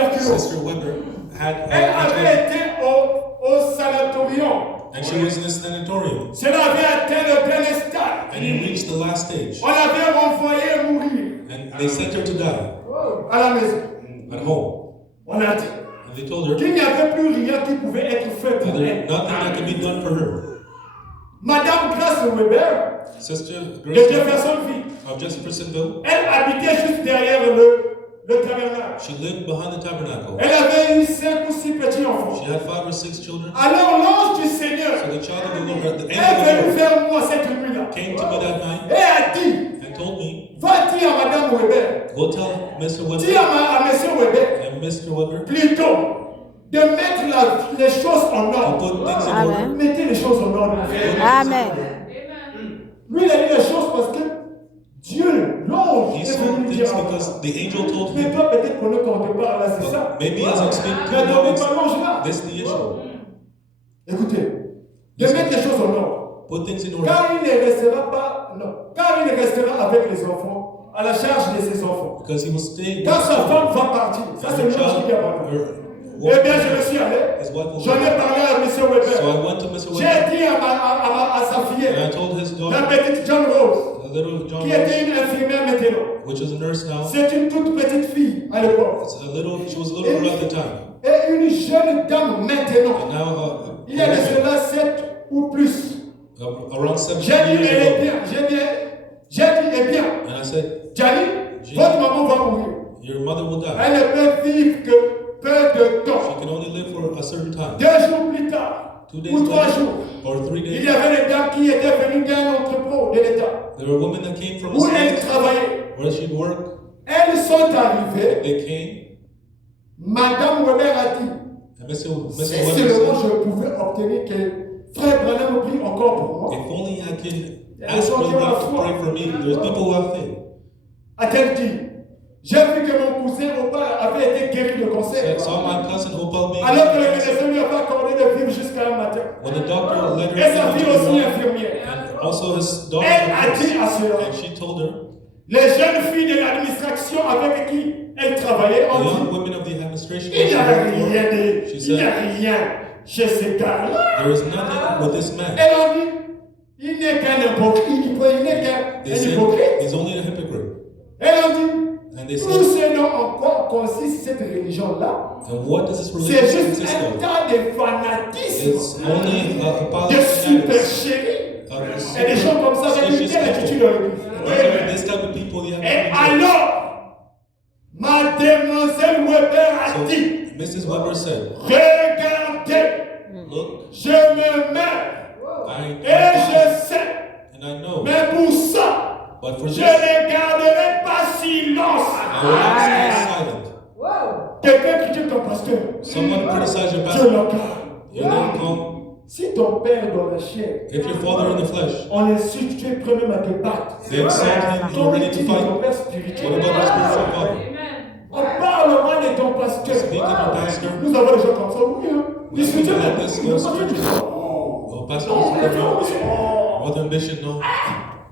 tuberculose. Sister Weber had Elle avait été au sanatorium. and she was in a sanatorium. Cela avait atteint le dernier stade. And he reached the last stage. On l'avait renvoyée mourir And they sent her to die à la maison. at home. On a dit And they told her qu'il n'y avait plus rien qui pouvait être fait pour there elle. nothing that could be done for her. Madame Grace Weber Sister de Grace Jeffersonville, of Jeffersonville, elle habitait juste derrière le tabernacle. she lived behind the tabernacle. Elle avait eu 5 ou 6 petits enfants. She had 5 or 6 children. Alors l'ange du Seigneur So the child of the Lord, the est angel venu of the Lord, vers moi cette nuit-là came to me that night et a dit, and told me, va dire à Madame Weber, go tell Mr. dis Weber à Monsieur Weber, and Mr. Weber plutôt, de mettre les choses en to ordre. put things in Amen. order. Mettez les choses en ordre. Amen. Lui, il a dit les choses parce que Dieu, l'ange, He est saw venu lui dire. things because the angel told Mais him. toi, peut-être qu'on ne compte pas là, c'est ça. Maybe as I speak to Mais you, donc, now, pas l'ange là. this is the issue. Écoutez, de mettre les choses en ordre. Put things in order. Car il ne restera pas, non, car il restera avec les enfants, à la charge de ses enfants. Because he will stay Quand sa with femme va partir, ça c'est her l'ange qui child. a parlé. Her Eh bien, je me suis allé, his wife will j'en ai parlé à M. So Weber. I went to Mr. Weber J'ai dit à sa and I fillette, told his la daughter, petite John Rose, a little John qui Rose, était une infirmière maintenant. which is a nurse now. C'est une toute petite fille à l'époque. She was a little girl at the time. Et une jeune dame maintenant. And now, Il y a de cela 7 ou plus. around 7 J'ai dit, years elle est ago. bien. J'ai dit, eh bien. And I said, Gianni, J'ai- votre maman va mourir. your mother will die. Elle ne peut vivre que peu de temps. She can only live for a certain time. 2 jours plus tard, 2 days ou 3 later, jours, or 3 il y days, avait des dames qui étaient venues d'un entrepôt de l'État there were women that came from a où elles state travaillaient. where she'd work. Elles sont arrivées. They came, Madame Weber a dit, and Mr. si Weber seulement said, je pouvais obtenir que Frère Branham prie encore pour moi. if only I can ask Brother Brown to pray for me. There's people who have faith. A-t-elle dit, j'ai vu que mon cousin Opal avait été guéri de cancer. Saw my cousin Opal being Alors que le médecin lui avait accordé de vivre jusqu'à un matin. when the doctor let her Et sa fille aussi into the infirmière. and also his daughter, Elle a dit à cela, and she told her, les jeunes filles de l'administration avec qui elle travaillait the ont young dit, women of the administration, il n'y a rien she il n'y a said, rien chez ce gars-là. there is nothing with this man. Elles ont dit, il n'est qu'un hypocrite. Il n'est qu'un They said, hypocrite. he's only a hypocrite. Elles ont dit, And they tout said, ce dont encore consiste cette religion-là, and what does this c'est religion juste consist un of? tas de fanatisme, It's only about de supercherie, et des gens comme ça avec lesquels tu tues dans l'église. This type of people you have Et in church. alors, Mademoiselle Weber a So dit, Mrs. Weber said, regardez, look, je me mets et I je sais, and I know, mais pour ça, but for je this, ne garderai pas silence. I will not stay silent. Quelqu'un critique ton pasteur, Someone criticize your je pastor, le garde. you don't come. Si ton père dans la chair, If your father in the flesh, on insulte, tu es prêt même à te battre. they insult him, you're Ton ready to ton fight. père What spirituel. about your spiritual father? On parle mal de ton pasteur. Speak of your pastor. Nous avons des gens comme ça, oui. Hein. Discutez Like même. this, Nous no sommes spiritual. tous- Oh, pastor, Oh, Mr. oh, Weber, oh. Mother and Bishop, no.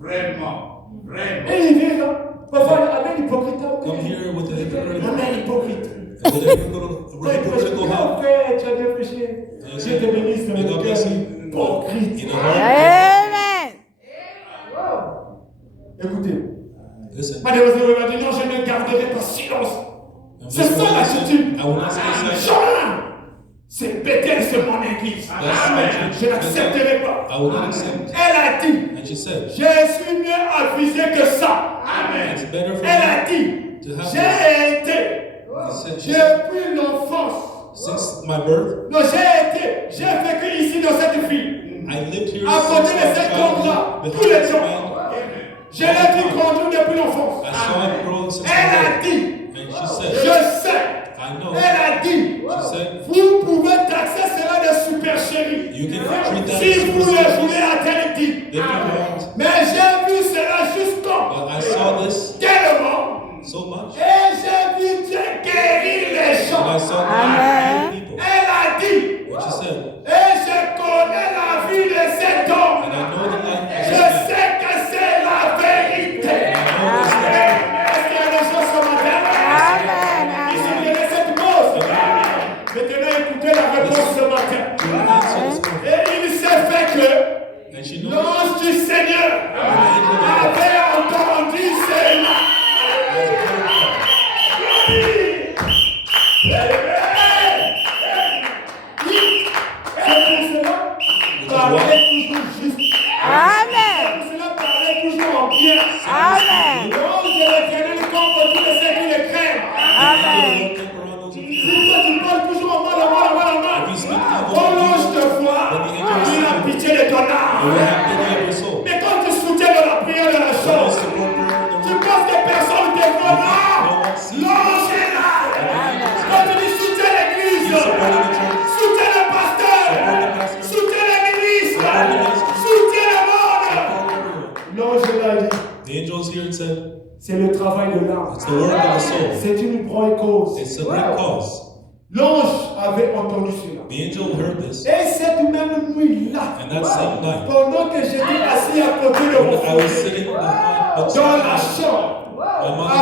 Vraiment, vraiment. Et il vient là. Parfois, avec l'hypocrite. Come here with the hypocritical, Avec l'hypocrite. with the hypocritical heart. Frère, tu as bien prêché. Dieu te bénisse dans May le God cœur bless you. hypocrite. In the heart. Amen. Écoutez, Listen. Mademoiselle Weber dit non, je ne garderai pas silence. And C'est Mr. ça Weber said, l'attitude. I will not stay silent. Jean, c'est Bethel, c'est mon église. That's my church. Je n'accepterai pas. I will not accept. Elle a dit, And she said, je suis mieux avisé que ça. it's better for Elle me a dit, to have j'ai été, she said, depuis l'enfance. since my birth, Non, j'ai vécu ici dans cette ville. I lived here À côté since de my cet homme-là, childhood. tous les Behind this jours. man, Je l'ai vu conduire depuis l'enfance. I saw it grow since Elle my a birth. dit, And she said, je sais. I know. Elle a dit, She said, vous pouvez taxer cela de supercherie. you can treat that Si as vous le superstition voulez à tel type. if you want. Mais j'ai vu cela juste comme But I saw this tellement. so much. Et j'ai vu Dieu guérir les And I gens. saw Amen. God heal people. Elle a dit, And she said, et je connais la vie de cet homme. and I know the life of Je this man. sais que c'est la vérité. I know this Est-ce qu'il y a des gens ce matin? Amen. Ils sont bien cette mort. réponse ce matin. Et il s'est fait que And she knows l'ange du Seigneur avait entendu cela. Parlez toujours juste. Amen. Pour cela, parlez toujours en bien. Amen. L'ange de l'Éternel contre tous ceux qui le craignent. Amen. Si toi tu parles toujours en mal, quand l'ange te voit, il a pitié de ton âme. Mais quand tu soutiens dans la prière de la chose, tu penses que personne ne te voit là. L'ange est là. Quand tu dis soutiens l'église, soutiens le pasteur, soutiens les ministres, soutiens le monde. L'ange est là, il dit, The angels here and said, c'est le travail de l'âme. it's the work of the soul. C'est une bonne cause. It's a great cause. L'ange avait entendu cela. The angel heard this. Et cette même nuit-là, And that same night, pendant que j'étais assis à côté de mon when I was fils, sitting behind dans la chambre,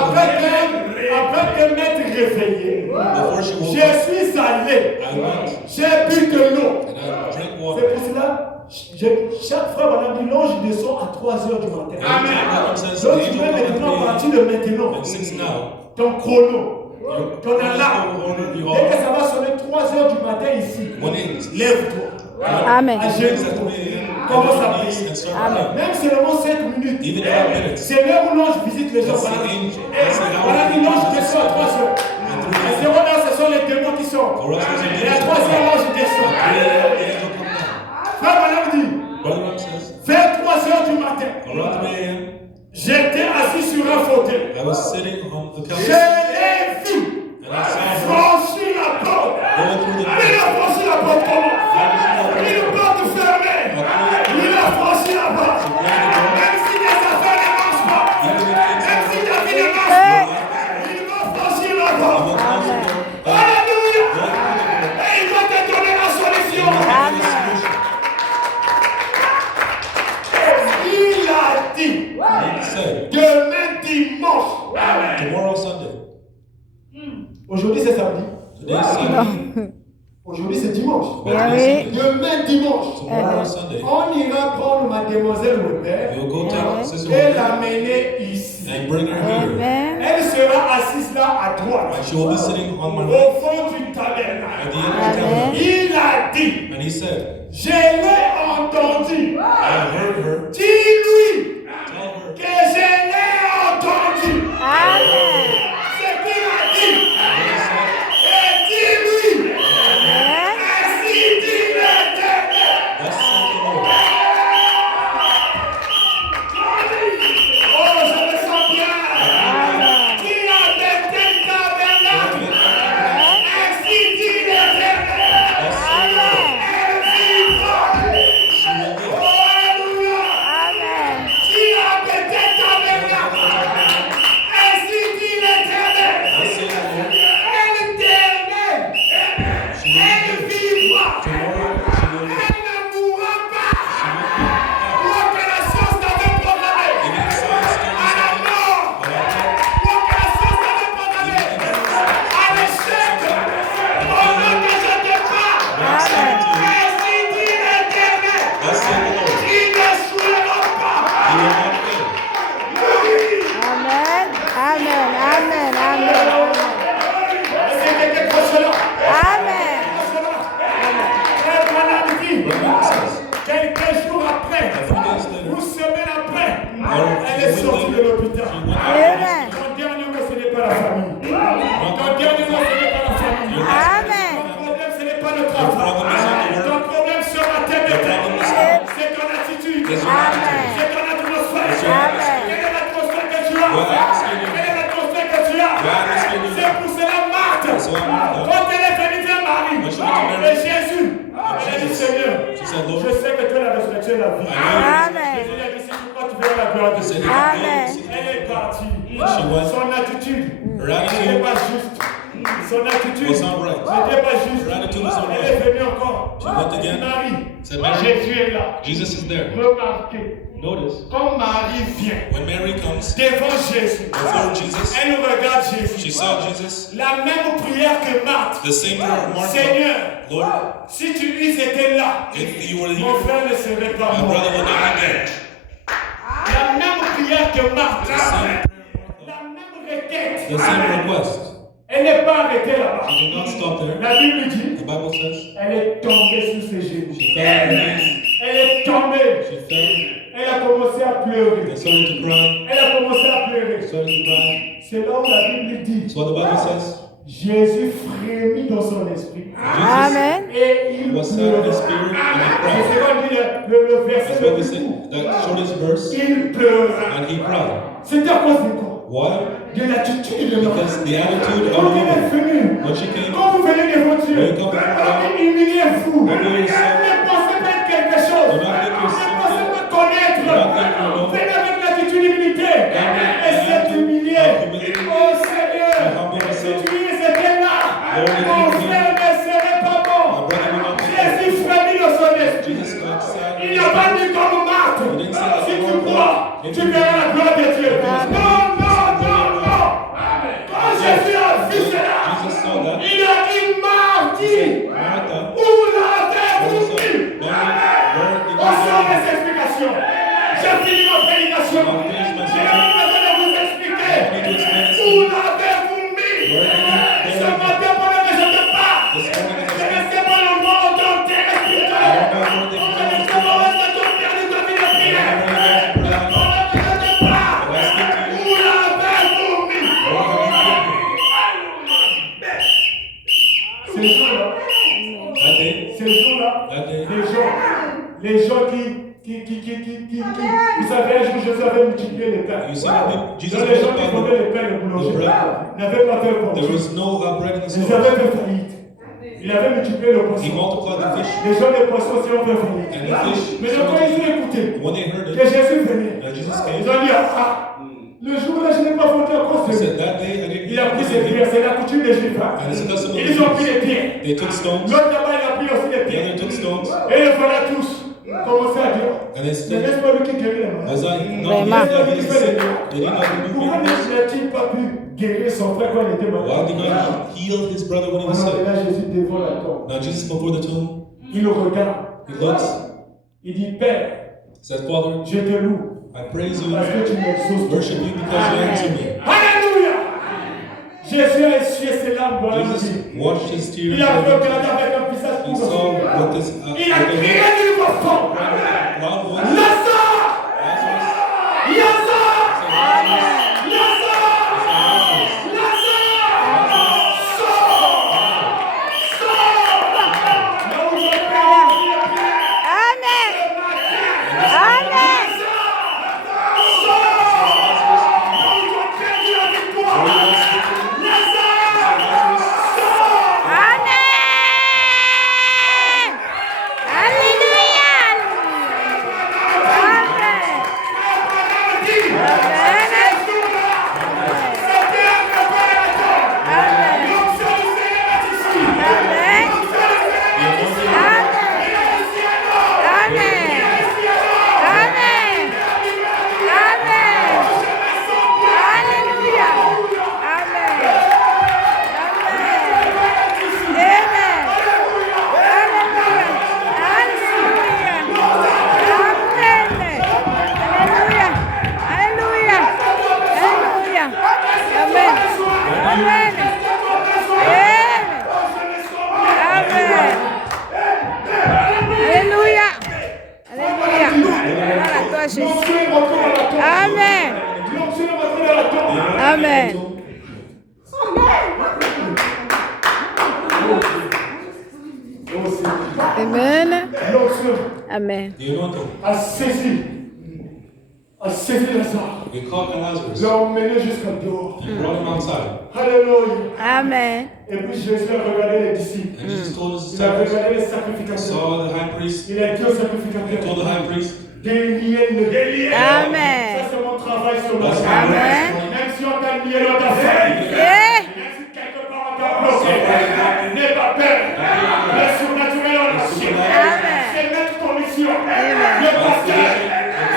après que m'être réveillé, before she woke je up, suis allé, I went j'ai bu de l'eau. and I drank C'est water. pour cela, chaque fois, madame dit, l'ange descend à 3 heures du matin. Amen. Says the Donc tu angel peux maintenant comes partir de maintenant, and sits now. ton chrono, ton Your alarme. order, you Dès que all. ça va sonner 3 heures du matin ici, When it lève-toi. Amen. À brings genoux. at 3 a.m., Commence à go on your knees prier. and start Amen. praying. Même seulement 5 minutes. Even 5 minutes. C'est l'heure où l'ange visite les gens. That's the Voilà. angel. Et That's the hour. voilà, dit l'ange descend à 3 heures. And À 3 0 heure, ce sont les démons qui sont. For us, there's a Et à 3 heures, l'ange descend. the angel come down. Frère Madame dit, Brother Ram says, vers 3 heures du matin, around 3 a.m., j'étais assis sur un fauteuil. I was sitting on the Je couch l'ai vu and I saw her franchir la porte. going through the Il a franchi la porte comment? Une porte fermée. Il a franchi la porte. Même si les affaires ne marchent pas, même si ta vie ne marche pas, il va franchir la porte. Alléluia. Et il va te donner la solution. Il a dit, He said, demain dimanche. tomorrow Sunday. Aujourd'hui c'est samedi. Today is Sunday. Aujourd'hui c'est dimanche. Eh oui. Demain dimanche. Tomorrow Sunday. On ira prendre mademoiselle Weber We'll go take Sister et Weber l'amener ici. and bring her here. Amen. Elle sera assise là à droite, And she will be sitting on my au right fond du at tabernacle. the end of the tabernacle. Il a dit, And he said, je l'ai entendu. I heard her. Dis-lui Tell her que je l'ai entendu. Amen. C'est ce qu'il a dit. what he said. Et dis-lui, Amen. ainsi dit l'Éternel. Thus saith the Lord. Oh, je me sens bien. Amen. Qui a bêté le tabernacle? Ainsi dit l'Éternel. Thus saith the Lord. Elle vivra. She will Oh, live. alléluia. Amen. Qui a bêté le tabernacle? Ainsi dit l'Éternel. Thus saith the Lord. L'éternel. She will Elle live. vivra. Tomorrow she will live. Elle ne mourra pas. She will not die. What que la science t'avait proclamé. Even the science told À us la mort. about death. What que la science t'avait proclamé. À l'échec. Pendant que je te parle. Amen. Ainsi dit l'Éternel. Thus saith the Lord. Il n'échouera pas. He will not fail. Amen. Amen. Amen. Amen. Est-ce que quelqu'un croit cela? Amen. Frère Branham dit, Brother Ram says, quelques jours après, a few days later, une semaine après, or elle est sortie de l'hôpital. she went out. Amen. Ton dernier mot, ce n'est pas la famille. Ton dernier mot, ce n'est pas la famille. Amen. Ton problème, ce n'est pas le travail. Ton problème ce matin, c'est ton attitude. Amen. C'est ton atmosphère. Amen. Quelle est l'atmosphère que tu as? Quelle est l'atmosphère que tu as? C'est pour cela, Marthe, quand elle est venue vers Marie, et Jésus, elle a dit, Seigneur, She said, Lord, je sais que tu es la résurrection et la vie. Amen. Jésus a dit, si tu crois, tu verras la gloire de said, Dieu. Amen. Elle est partie. She went. Son attitude, Her elle n'est attitude pas juste. Son attitude was not right. n'était pas juste. Her attitude was not Elle right. est venue encore. She went again. Marie, Said, Mary, Jésus est là. Jesus is there. Remarquez, Notice, quand Marie vient when Mary comes devant Jésus, before Jesus, elle regarde Jésus. she saw Jesus, La même prière que Marthe. the same prayer of Martha. Seigneur, Lord, si tu lui étais là, if you were mon here, frère ne serait pas my mort. brother would not be dead. La même prière que Marthe. The same, La même requête. the same request. Elle n'est pas arrêtée là-bas. She did not stop there. La Bible dit, The Bible says elle est tombée sur ses genoux. she fell on her knees. Elle est tombée. She fell. Elle a commencé à pleurer. They started to cry. Elle a commencé à pleurer. Started to cry. C'est là où la Bible dit, That's what the Bible says. Jésus frémit dans son esprit. Amen. Et il Was sad in pleurait. his spirit and he C'est cried. ce qu'on dit le verset That's le what we plus say. court. That shortest verse. Il pleura. And he cried. C'est à cause de quoi? Why? De l'attitude de l'homme. Because the attitude of Quand the elle est woman. venue, When she came, quand vous venez devant Dieu, when you come before God, humiliez-vous. Humiliez yourself. Ne pensez pas être quelque chose. Do not think Ne you're pensez something. pas connaître. Do not think you know. Venez avec l'attitude d'humilité. Et c'est humilié. Oh Seigneur, si tu étais là, mon frère ne serait pas my mort. brother will not be dead. Jésus frémit dans son esprit. Jesus got sad. Il n'a pas dit comme Marthe. Si tu crois, tu verras la gloire de Dieu. Non, non, non, non. Quand Jésus a vu cela, Jesus saw that. il a dit mardi. Martha, Où l'avez-vous mis? On sort des explications. J'ai fini ma prédication. Je n'ai pas besoin de vous expliquer. Où l'avez-vous mis? Ce matin, pendant que je te parle, je ne sais pas le mot dont tu es spirituel. Je ne sais pas où est-ce que tu as perdu ta vie de prière. Pendant que je te parle, où l'avez-vous mis? Ces jours-là, That day, ces jours-là, that day, les gens qui, vous savez, un jour, Jésus avait multiplié les pains. you see that people, Jesus Donc, les gens qui multiplied vendaient les pains, les boulangers, the bread. n'avaient pas fait le There compte. was no bread in the Ils store. avaient fait faillite. Il avait multiplié le He poisson. multiplied the fish. Les gens des poissons aussi ont fait faillite. And the fish. Mais donc, quand ils ont écouté When they heard que it, Jésus venait, that Jesus ils came, ont dit, ah, le jour-là, je n'ai pas voté à cause he de lui. said, that day I didn't Il a pris ses eat pierres, c'est la coutume des Juifs. And it's a custom of the Ils ont pris Jews. les pierres. They took stones. L'autre là-bas, il a pris aussi les The pierres. other took stones. Et ils voilà tous commencer à dire, And they mais said, n'est-ce pas lui qui guérit les malades? as I Vraiment. not they did not do Pourquoi miracles. n'a-t-il pas pu guérir son frère quand il était Why malade? did not he heal his brother when he was Alors sick? là, Jésus devant la tombe. Now Jesus before the tomb, Il le regarde. he looks, Il dit, Père, said, Father, je te loue I praise you, parce que tu m'exauces. worship you because you answer me. Alléluia! Jésus a essuyé ses larmes dans la Jesus vie. washed his tears. Il a regardé avec un visage He saw couvert. with his Il a crié d'une voix forte. loud voice, Lazare! Lazarus, Lazare! said, Lazare! Lazare! Sors! Sors! Là où je prie, Amen. Amen. Amen. Alléluia. Amen. Amen. Amen. Amen. The anointing. A saisi Lazare. They called Lazarus. L'a emmené jusqu'à dehors. They brought him outside. Alléluia. Amen. Et puis Jésus a regardé les disciples. And Jesus told his Il a disciples, regardé les sacrificateurs. saw the high priest, Il a dit aux he told sacrificateurs, the high priest, déliez le déliez. Amen. Ça c'est mon travail sur That's la my terre. Amen. Même si on t'a lié dans ta famille, Yeah. même si quelque part on t'a pas bloqué. N'aie pas peur. Le surnaturel en action. C'est mettre ton mission. Le pasteur,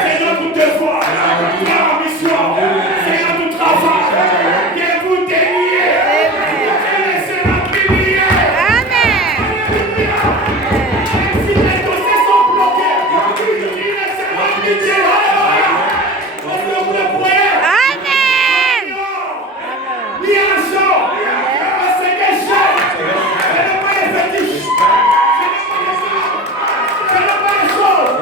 c'est notre devoir. La mission, c'est notre travail. Que vous déniez. Et c'est la prière. Alléluia. Même si les dossiers sont bloqués, il est seulement pitié. Alléluia. Parce que vous le croyez. Amen. Oui, un jour. C'est des choses. Ce n'est pas les fétiches. Ce n'est pas les choses.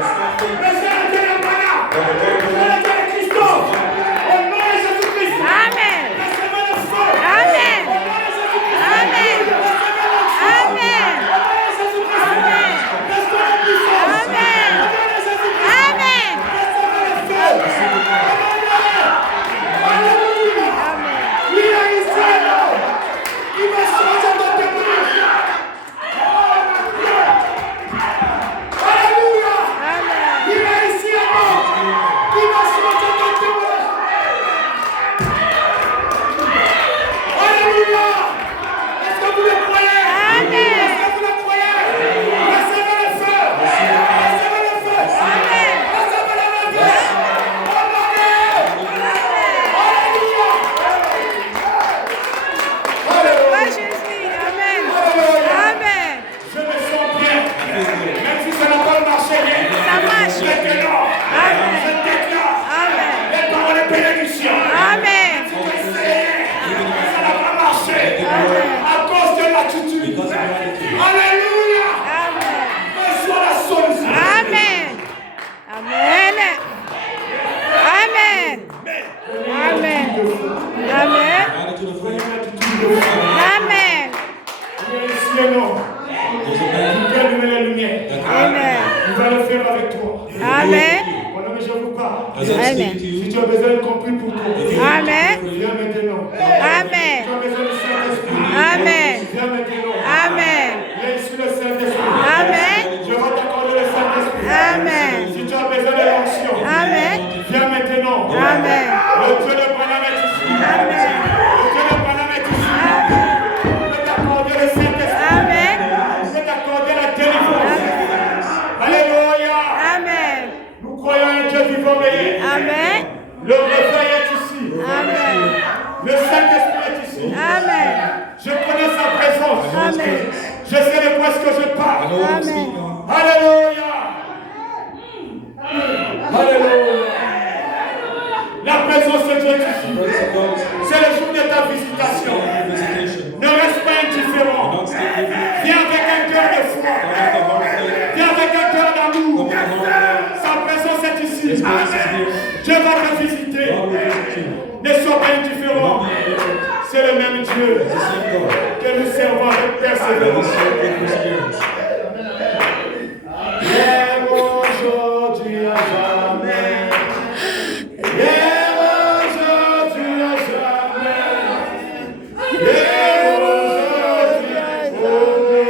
Mais c'est le Dieu de Pana. C'est le Dieu de Christophe. Au nom de Jésus-Christ. Amen. Recevez le feu. Amen. Au nom de Jésus-Christ. Amen. Amen. Au nom de Jésus-Christ. Recevez la puissance. Amen. Au nom de Jésus-Christ. Amen. Recevez le feu. Alléluia. Oui, Israël. Il va changer notre témoignage. Alléluia. Il est ici à nous. Il va changer notre témoignage. Alléluia. Est-ce que vous le croyez? Est-ce que vous le croyez? Recevez le feu. Recevez le feu. Recevez le feu. Gloire à Jésus. Amen. Amen. Je me sens bien. Même si ça n'a pas marché bien. Ça marche. Je déclare. Amen. Je déclare. Amen. Les paroles de bénédiction. Amen. Ça n'a pas marché. À cause de l'attitude. Alléluia. Amen. Reçois la solution. Amen. Amen. Amen. Amen. Amen. Attitude of faith. Amen. Ici et non. Tu peux allumer la lumière. Amen. Il va le faire avec toi. Amen. Pendant que je vous parle. As I speak to Si you, tu as besoin de compris pour toi. Amen. Viens maintenant. Amen. Si tu as besoin du Saint-Esprit. Amen. Viens maintenant. Amen. Viens ici le Saint-Esprit. Amen. Je vais t'accorder le Saint-Esprit. Amen. Si tu as besoin de l'onction. Amen. Viens maintenant. Amen. Le Dieu de Branham est ici. Amen. Le Dieu de Branham est ici. Je vais t'accorder le Saint-Esprit. Amen. Je vais t'accorder la délivrance. Alléluia. Amen. Nous croyons un Dieu vivant veillé. Amen. Le réveil est ici. Amen. Le Saint-Esprit est ici. Amen. Je connais sa présence. Amen. Je sais de quoi est-ce que je I parle. know what I'm speaking on. Alléluia. Alléluia. La présence de Dieu est ici. Praise the Lord. C'est le jour de ta visitation. Visitation. Ne reste pas indifférent. Don't stay with me. Viens avec un cœur de foi. Come with the heart of faith. Viens avec un cœur Come d'amour. with the heart of love. Sa présence est ici. His presence is here. Dieu va te visiter. God will visit you. Ne sois pas indifférent. Don't be indifferent. C'est le même Dieu It's the same God. que nous servons avec That we persévérance. serve with perseverance. Hier, aujourd'hui, à jamais. Hier, aujourd'hui, à jamais. Hier, aujourd'hui, oh oui,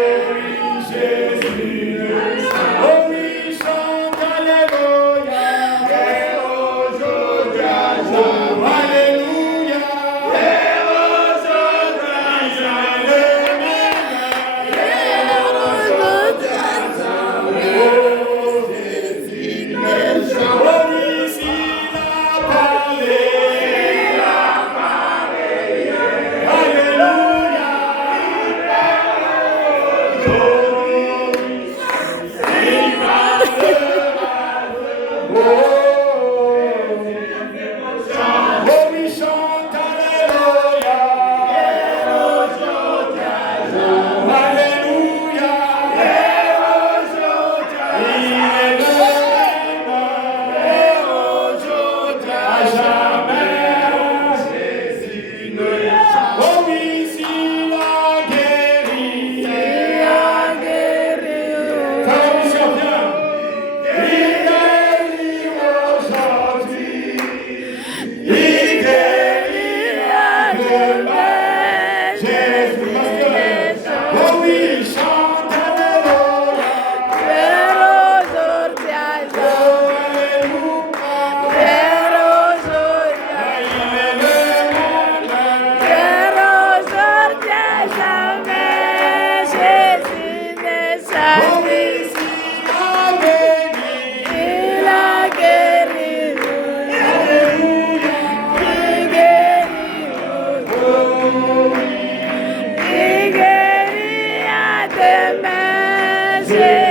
Jésus. Oh oui, chante Alléluia. Hier, aujourd'hui, à jamais. Alléluia. Hier, aujourd'hui, à jamais. Hier, aujourd'hui, Jésus.